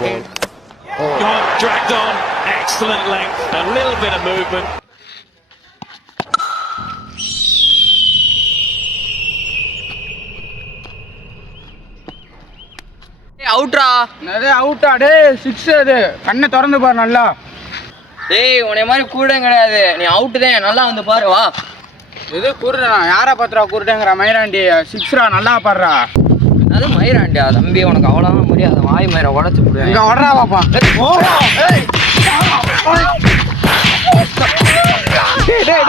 ball. Gone, dragged on, excellent length, a little bit of movement. அவுட்ரா. நிறைய அவுட்டா டே, six அது. கண்ணை திறந்து பாரு நல்லா. டேய் உன்னை மாதிரி கூடம் கிடையாது, நீ அவுட்டு தான். நல்லா வந்து பாரு வா. எது கூறுறா? யாரை பார்த்துறா கூறுட்டேங்கிற மயிராண்டி? சிக்ஸ்ரா, நல்லா பாடுறா. அது மயிராண்டியா தம்பி, உனக்கு அவ்வளோதான் முடியாது. வாய் மயிரை உடச்சு போடுவேன். இங்க வர்றா பாப்பா. டேய்